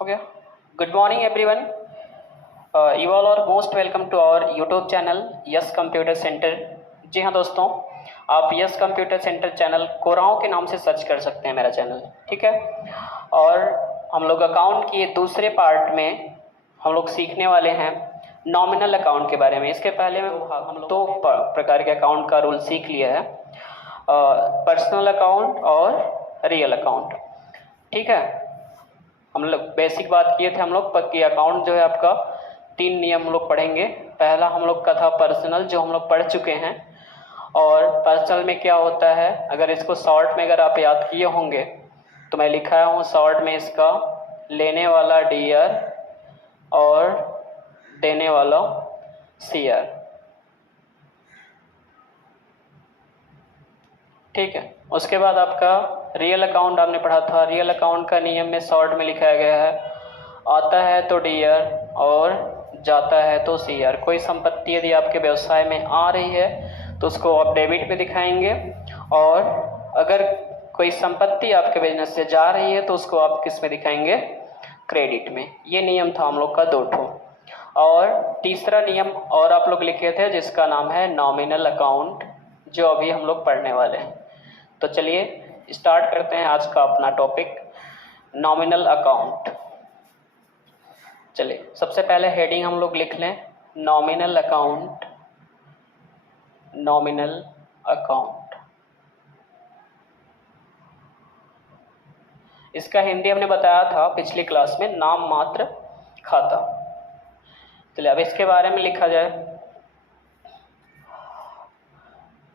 हो गया। Good morning everyone, you all are most welcome to our YouTube channel yes computer centre. जी हाँ दोस्तों, आप यस कंप्यूटर सेंटर चैनल कोराओं के नाम से सर्च कर सकते हैं मेरा चैनल, ठीक है। और हम लोग अकाउंट के दूसरे पार्ट में हम लोग सीखने वाले हैं नॉमिनल अकाउंट के बारे में। इसके पहले में हम लोग दो प्रकार के अकाउंट का रूल सीख लिया है, पर्सनल अकाउंट और रियल अकाउंट, ठीक है। हम लोग बेसिक बात किए थे हम लोग कि अकाउंट जो है आपका 3 नियम हम लोग पढ़ेंगे। पहला हम लोग का था पर्सनल, जो हम लोग पढ़ चुके हैं। और पर्सनल में क्या होता है, अगर इसको शॉर्ट में अगर आप याद किए होंगे तो मैं लिखा हूँ शॉर्ट में इसका लेने वाला डियर और देने वाला सीयर, ठीक है। उसके बाद आपका रियल अकाउंट आपने पढ़ा था। रियल अकाउंट का नियम में शॉर्ट में लिखाया गया है, आता है तो डियर और जाता है तो सीयर। कोई संपत्ति यदि आपके व्यवसाय में आ रही है तो उसको आप डेबिट में दिखाएंगे, और अगर कोई संपत्ति आपके बिजनेस से जा रही है तो उसको आप किस में दिखाएंगे, क्रेडिट में। ये नियम था हम लोग का 2 ठो। और तीसरा नियम और आप लोग लिखे थे जिसका नाम है नॉमिनल अकाउंट, जो अभी हम लोग पढ़ने वाले हैं। तो चलिए स्टार्ट करते हैं आज का अपना टॉपिक, नॉमिनल अकाउंट। चलिए सबसे पहले हेडिंग हम लोग लिख लें, नॉमिनल अकाउंट। नॉमिनल अकाउंट, इसका हिंदी हमने बताया था पिछली क्लास में, नाम मात्र खाता। चलिए अब इसके बारे में लिखा जाए।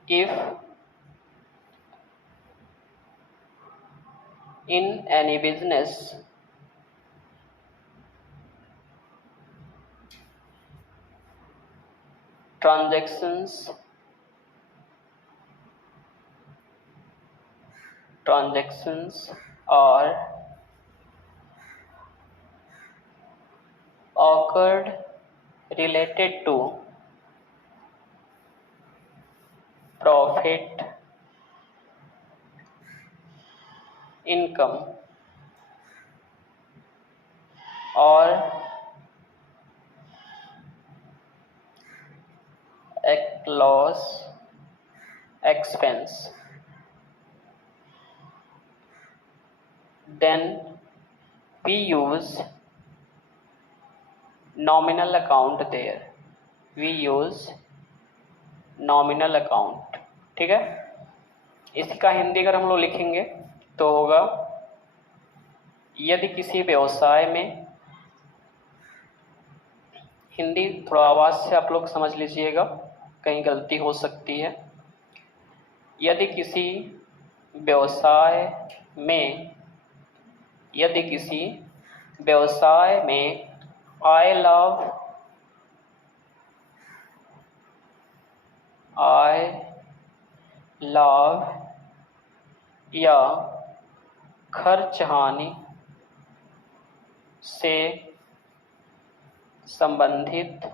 If in any business transactions are occurred related to profit, income or loss, expense, then we use nominal account there. We use nominal account, ठीक है। इसका हिंदी अगर हम लोग लिखेंगे तो होगा, यदि किसी व्यवसाय में, हिंदी थोड़ा आवाज़ से आप लोग समझ लीजिएगा, कहीं गलती हो सकती है। यदि किसी व्यवसाय में, यदि किसी व्यवसाय में आय लाभ या खर्च हानि से संबंधित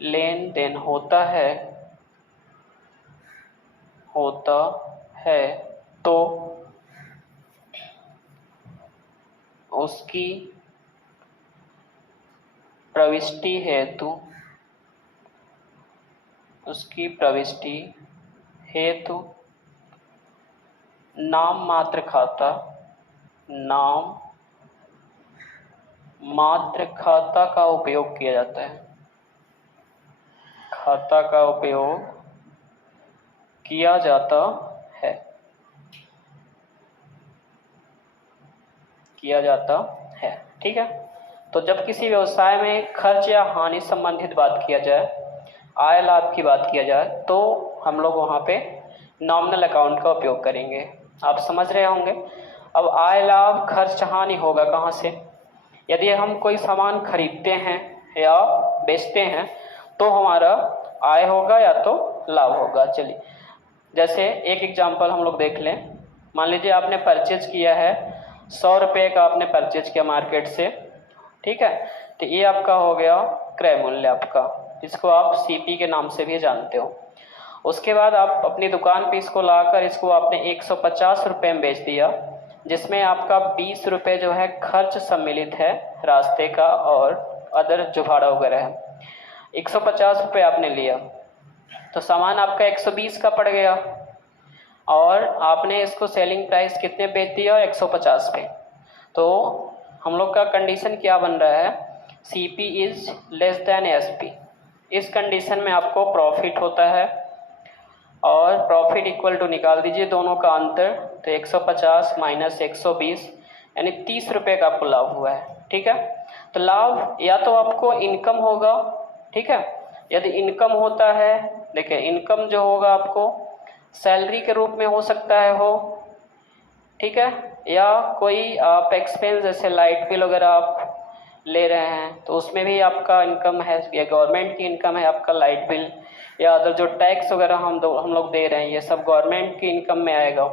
लेन देन होता है तो उसकी प्रविष्टि हेतु नाम मात्र खाता का उपयोग किया जाता है। खाता का उपयोग किया जाता है, ठीक है। तो जब किसी व्यवसाय में खर्च या हानि संबंधित बात किया जाए, आय लाभ की बात किया जाए, तो हम लोग वहाँ पे नॉमिनल अकाउंट का उपयोग करेंगे। आप समझ रहे होंगे। अब आय लाभ खर्च हानि होगा कहाँ से, यदि हम कोई सामान खरीदते हैं या बेचते हैं तो हमारा आय होगा या तो लाभ होगा। चलिए जैसे एक एग्जांपल हम लोग देख लें। मान लीजिए आपने परचेज किया है, 100 रुपये का आपने परचेज किया मार्केट से, ठीक है। तो ये आपका हो गया क्रय मूल्य आपका, इसको आप सीपी के नाम से भी जानते हो। उसके बाद आप अपनी दुकान पे इसको लाकर इसको आपने 150 रुपये में बेच दिया, जिसमें आपका 20 रुपये जो है खर्च सम्मिलित है रास्ते का और अदर जो भाड़ा वगैरह है। 150 रुपये आपने लिया तो सामान आपका 120 का पड़ गया और आपने इसको सेलिंग प्राइस कितने बेच दिया, 150 पे। तो हम लोग का कंडीशन क्या बन रहा है, CP is less than SP। इस कंडीशन में आपको प्रॉफिट होता है और प्रॉफिट इक्वल टू निकाल दीजिए दोनों का अंतर, तो 150 माइनस 120 यानी 30 रुपये का आपको लाभ हुआ है। ठीक है, तो लाभ या तो आपको इनकम होगा, ठीक है, यदि इनकम होता है, देखिए इनकम जो होगा आपको सैलरी के रूप में हो सकता है हो, ठीक है, या कोई आप एक्सपेंस जैसे लाइट बिल वगैरह आप ले रहे हैं तो उसमें भी आपका इनकम है, या गवर्नमेंट की इनकम है आपका लाइट बिल, या अदर जो टैक्स वगैरह हम लोग दे रहे हैं ये सब गवर्नमेंट की इनकम में आएगा।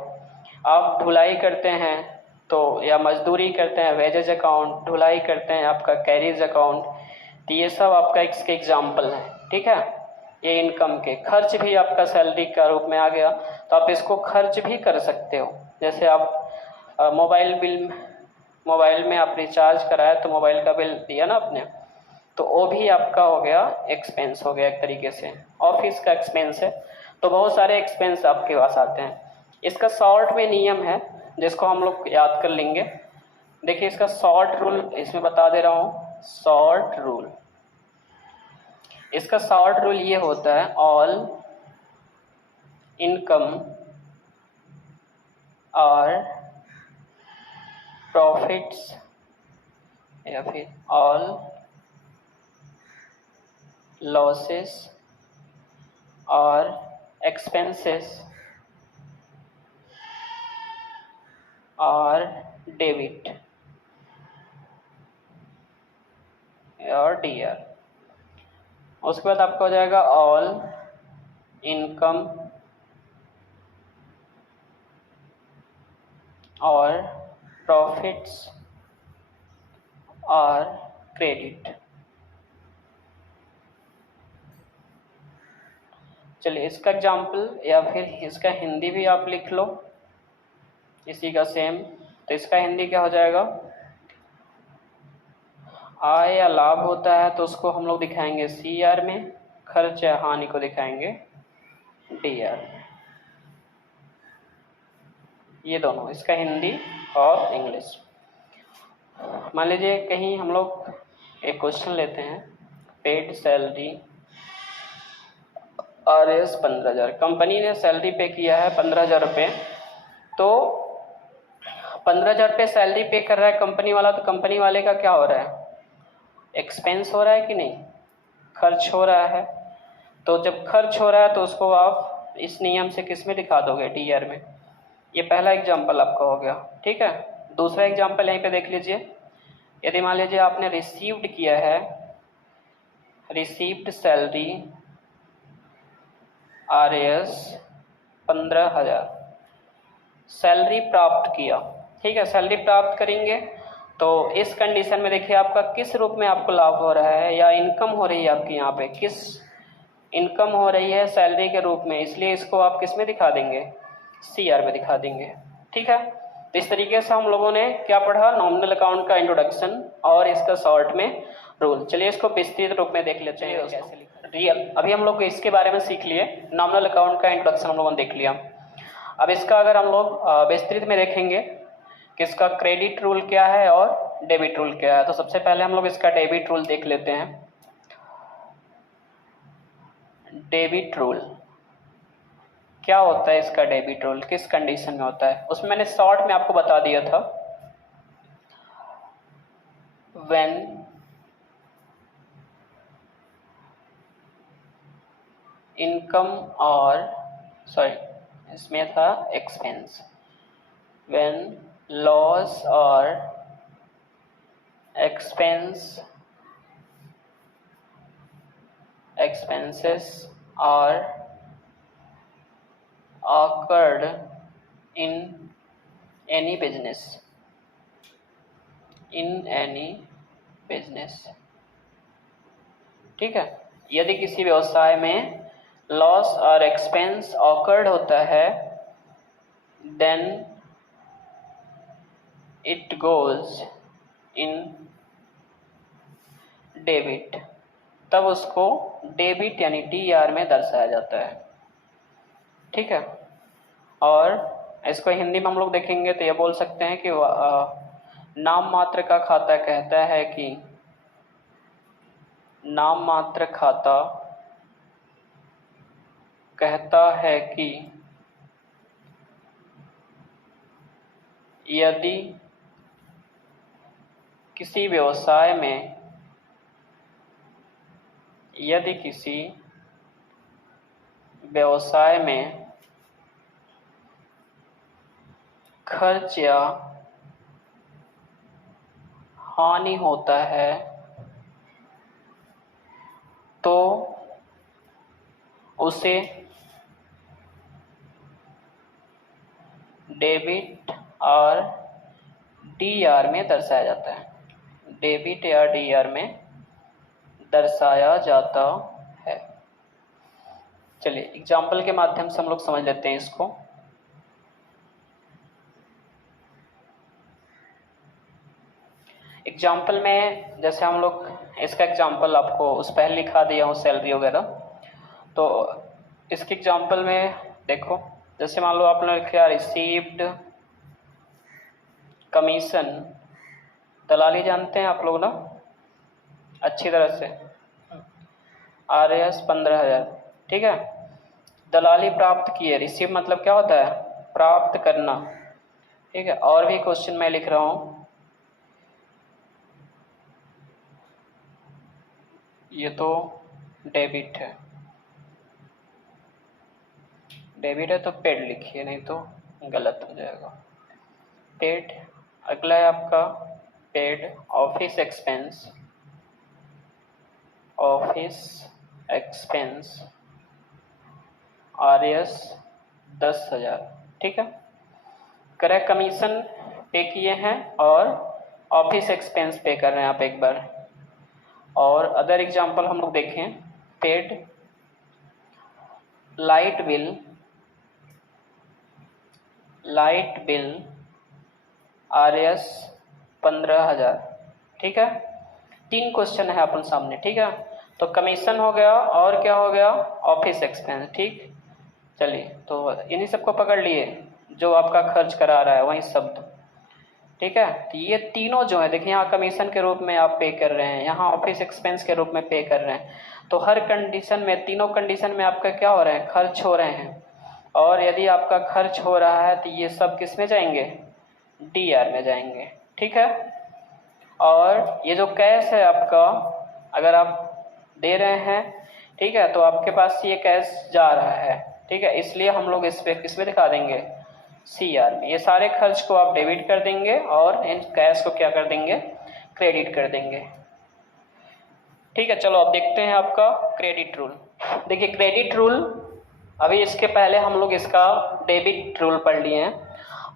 आप ढुलाई करते हैं तो, या मजदूरी करते हैं वेजेज अकाउंट, ढुलाई करते हैं आपका कैरिज अकाउंट, तो ये सब आपका इसके एग्जाम्पल है। ठीक है, ये इनकम के खर्च भी आपका सैलरी का रूप में आ गया, तो आप इसको खर्च भी कर सकते हो। जैसे आप मोबाइल में आप रिचार्ज कराया तो मोबाइल का बिल दिया ना आपने, तो वो भी आपका हो गया एक्सपेंस हो गया एक तरीके से, ऑफिस का एक्सपेंस है। तो बहुत सारे एक्सपेंस आपके पास आते हैं। इसका शॉर्ट में नियम है जिसको हम लोग याद कर लेंगे। देखिए इसका शॉर्ट रूल इसमें बता दे रहा हूँ। शॉर्ट रूल, इसका शॉर्ट रूल ये होता है, ऑल इनकम और प्रॉफिट्स या फिर ऑल लॉसेस और एक्सपेंसेस और डेबिट और DR। उसके बाद आपका हो जाएगा ऑल इनकम और प्रॉफिट्स और क्रेडिट। चलिए इसका एग्जाम्पल या फिर इसका हिंदी भी आप लिख लो इसी का सेम। तो इसका हिंदी क्या हो जाएगा, आय या लाभ होता है तो उसको हम लोग दिखाएंगे CR में, खर्च या हानि को दिखाएंगे DR। ये दोनों, इसका हिंदी और इंग्लिश। मान लीजिए कहीं हम लोग एक क्वेश्चन लेते हैं, पेड सैलरी RS 15,000, कंपनी ने सैलरी पे किया है 15,000 रुपये। तो 15,000 रुपये सैलरी पे कर रहा है कंपनी वाला, तो कंपनी वाले का क्या हो रहा है, एक्सपेंस हो रहा है कि नहीं, खर्च हो रहा है। तो जब खर्च हो रहा है तो उसको आप इस नियम से किस में दिखा दोगे, DR में। ये पहला एग्जाम्पल आपका हो गया। ठीक है, दूसरा एग्जाम्पल यहीं पे देख लीजिए। यदि मान लीजिए आपने रिसीव्ड किया है, रिसीव्ड सैलरी RS 15,000, सैलरी प्राप्त किया। ठीक है, सैलरी प्राप्त करेंगे तो इस कंडीशन में देखिए आपका किस रूप में आपको लाभ हो रहा है, या इनकम हो रही है आपकी, यहाँ पे किस इनकम हो रही है, सैलरी के रूप में, इसलिए इसको आप किस में दिखा देंगे, CR में दिखा देंगे। ठीक है, तो इस तरीके से हम लोगों ने क्या पढ़ा, नॉमिनल अकाउंट का इंट्रोडक्शन और इसका शॉर्ट में रूल। चलिए इसको विस्तृत रूप में देख लेते हैं कैसे लिखा रियल। अभी हम लोग इसके बारे में सीख लिए, नॉमिनल अकाउंट का इंट्रोडक्शन हम लोगों ने देख लिया। अब इसका अगर हम लोग विस्तृत में देखेंगे कि इसका क्रेडिट रूल क्या है और डेबिट रूल क्या है, तो सबसे पहले हम लोग इसका डेबिट रूल देख लेते हैं। डेबिट रूल क्या होता है, इसका डेबिट रूल किस कंडीशन में होता है, उसमें मैंने शॉर्ट में आपको बता दिया था। व्हेन इनकम और इसमें था एक्सपेंस, व्हेन लॉस और expenses are occurred in any business, ठीक है, यदि किसी व्यवसाय में लॉस और एक्सपेंस ऑकर्ड होता है, then it goes in debit, तब उसको डेबिट यानी DER में दर्शाया जाता है। ठीक है, और इसको हिंदी में हम लोग देखेंगे तो ये बोल सकते हैं कि नाम मात्र का खाता कहता है कि नाम मात्र खाता कहता है कि यदि किसी व्यवसाय में खर्च या हानि होता है तो उसे डेबिट और DER में दर्शाया जाता है, डेबिट या DER में दर्शाया जाता है। चलिए एग्जाम्पल के माध्यम से हम लोग समझ लेते हैं इसको। एग्जाम्पल में जैसे हम लोग इसका एग्जाम्पल आपको उस पहले लिखा दिया हूँ सैलरी वगैरह, तो इसके एग्जाम्पल में देखो, जैसे मान लो आपने लिखा रिसीव्ड कमीशन, दलाली जानते हैं आप लोग ना अच्छी तरह से, RAS 15,000। ठीक है, दलाली प्राप्त की है, रिसीव मतलब क्या होता है, प्राप्त करना। ठीक है, और भी क्वेश्चन मैं लिख रहा हूँ, ये तो डेबिट है, डेबिट है तो पेड लिखिए, नहीं तो गलत हो जाएगा। पेड, अगला है आपका पेड ऑफिस एक्सपेंस, RAS 10,000। ठीक है, करेक्ट कमीशन पे किए हैं और ऑफिस एक्सपेंस पे कर रहे हैं आप एक बार। और अदर एग्जांपल हम लोग देखें, पेड लाइट बिल RAS 15,000। ठीक है, 3 क्वेश्चन है अपन सामने। ठीक है, तो कमीशन हो गया और क्या हो गया, ऑफिस एक्सपेंस। ठीक, चलिए तो इन्हीं सबको पकड़ लिए जो आपका खर्च करा रहा है वही शब्द। ठीक है, तो ये तीनों जो है देखिए, यहाँ कमीशन के रूप में आप पे कर रहे हैं, यहाँ ऑफिस एक्सपेंस के रूप में पे कर रहे हैं, तो हर कंडीशन में, तीनों कंडीशन में आपका क्या हो रहे हैं, खर्च हो रहे हैं। और यदि आपका खर्च हो रहा है तो ये सब किस में जाएंगे, DER में जाएंगे। ठीक है, और ये जो कैश है आपका, अगर आप दे रहे हैं, ठीक है, तो आपके पास ये कैश जा रहा है। ठीक है, इसलिए हम लोग इस पे किस में दिखा देंगे, CR में। ये सारे खर्च को आप डेबिट कर देंगे और इन कैश को क्या कर देंगे, क्रेडिट कर देंगे। ठीक है, चलो अब देखते हैं आपका क्रेडिट रूल। देखिए क्रेडिट रूल, अभी इसके पहले हम लोग इसका डेबिट रूल पढ़ लिए हैं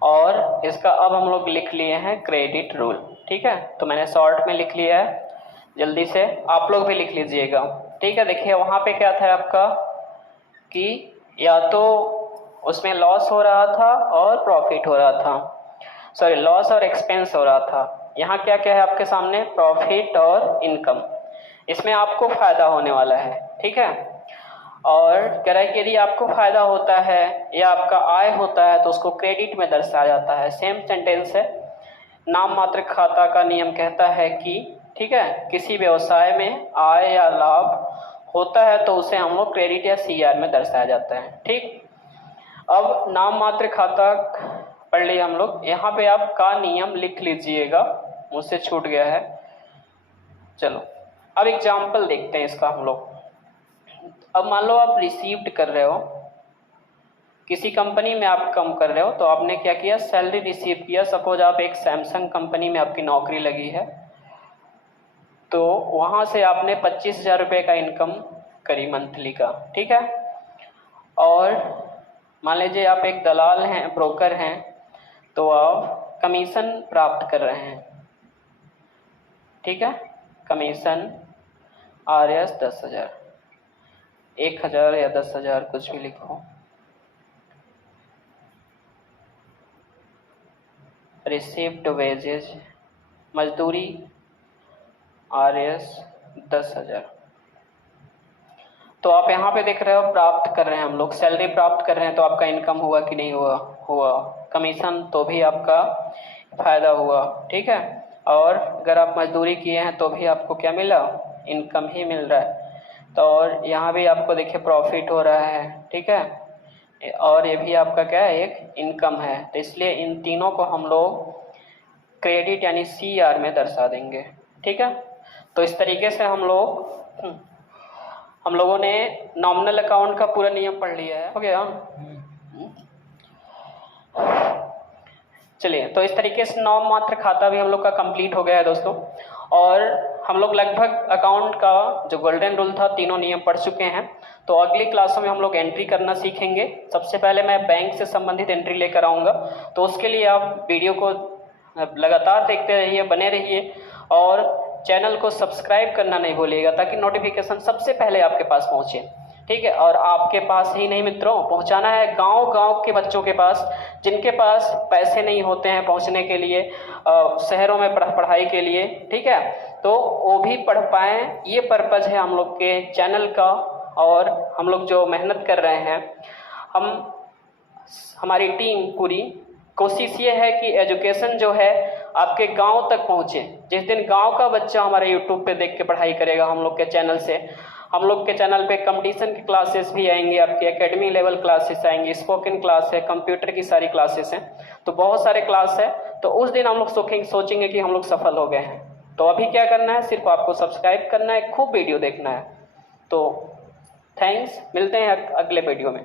और इसका अब हम लोग लिख लिए हैं क्रेडिट रूल। ठीक है, तो मैंने शॉर्ट में लिख लिया है, जल्दी से आप लोग भी लिख लीजिएगा। ठीक है, देखिए वहाँ पे क्या था आपका कि या तो उसमें लॉस हो रहा था और प्रॉफिट हो रहा था, सॉरी लॉस और एक्सपेंस हो रहा था। यहाँ क्या क्या है आपके सामने, प्रॉफिट और इनकम, इसमें आपको फायदा होने वाला है। ठीक है, और कह रहा है कि यदि आपको फायदा होता है या आपका आय होता है तो उसको क्रेडिट में दर्शाया जाता है। सेम सेंटेंस है, नाम मात्र खाता का नियम कहता है कि, ठीक है, किसी व्यवसाय में आय या लाभ होता है तो उसे हम लोग क्रेडिट या CR में दर्शाया जाता है। ठीक, अब नाम मात्र खाता पढ़ लिया हम लोग, यहाँ पे आप का नियम लिख लीजिएगा, मुझसे छूट गया है। चलो अब एग्जाम्पल देखते हैं इसका हम लोग। अब मान लो आप रिसीव्ड कर रहे हो, किसी कंपनी में आप काम कर रहे हो, तो आपने क्या किया, सैलरी रिसीव किया। सपोज आप एक सैमसंग कंपनी में आपकी नौकरी लगी है, तो वहाँ से आपने 25,000 रुपये का इनकम करी मंथली का। ठीक है, और मान लीजिए आप एक दलाल हैं, ब्रोकर हैं, तो आप कमीशन प्राप्त कर रहे हैं। ठीक है, कमीशन RAS 10,000। 1000 या 10,000 कुछ भी लिखो। रिसिप्ट वेजेज मजदूरी RS 10,000। तो आप यहाँ पे देख रहे हो प्राप्त कर रहे हैं हम लोग, सैलरी प्राप्त कर रहे हैं, तो आपका इनकम हुआ कि नहीं हुआ? हुआ। कमीशन तो भी आपका फायदा हुआ, ठीक है। और अगर आप मजदूरी किए हैं तो भी आपको क्या मिला? इनकम ही मिल रहा है। तो और यहाँ भी आपको देखिए प्रॉफिट हो रहा है, ठीक है। और ये भी आपका क्या है? एक इनकम है। तो इसलिए इन तीनों को हम लोग क्रेडिट यानी CR में दर्शा देंगे, ठीक है। तो इस तरीके से हम लोगों ने नॉमिनल अकाउंट का पूरा नियम पढ़ लिया है, हो गया। चलिए, तो इस तरीके से नाम मात्र खाता भी हम लोग का कंप्लीट हो गया है दोस्तों। और हम लोग लगभग अकाउंट का जो गोल्डन रूल था तीनों नियम पढ़ चुके हैं। तो अगली क्लासों में हम लोग एंट्री करना सीखेंगे। सबसे पहले मैं बैंक से संबंधित एंट्री लेकर आऊँगा, तो उसके लिए आप वीडियो को लगातार देखते रहिए, बने रहिए और चैनल को सब्सक्राइब करना नहीं भूलिएगा ताकि नोटिफिकेशन सबसे पहले आपके पास पहुँचे, ठीक है। और आपके पास ही नहीं मित्रों, पहुंचाना है गांव-गांव के बच्चों के पास जिनके पास पैसे नहीं होते हैं पहुंचने के लिए शहरों में पढ़ाई के लिए, ठीक है। तो वो भी पढ़ पाएँ, ये पर्पज़ है हम लोग के चैनल का। और हम लोग जो मेहनत कर रहे हैं, हमारी टीम पूरी कोशिश ये है कि एजुकेशन जो है आपके गांव तक पहुंचे। जिस दिन गांव का बच्चा हमारे यूट्यूब पे देख के पढ़ाई करेगा हम लोग के चैनल से, हम लोग के चैनल पे कंपटीशन की क्लासेस भी आएंगी, आपकी एकेडमी लेवल क्लासेस आएंगी, स्पोकन क्लास है, कंप्यूटर की सारी क्लासेस हैं, तो बहुत सारे क्लास है। तो उस दिन हम लोग सोचेंगे कि हम लोग सफल हो गए हैं। तो अभी क्या करना है? सिर्फ आपको सब्सक्राइब करना है, खूब वीडियो देखना है। तो थैंक्स, मिलते हैं अगले वीडियो में।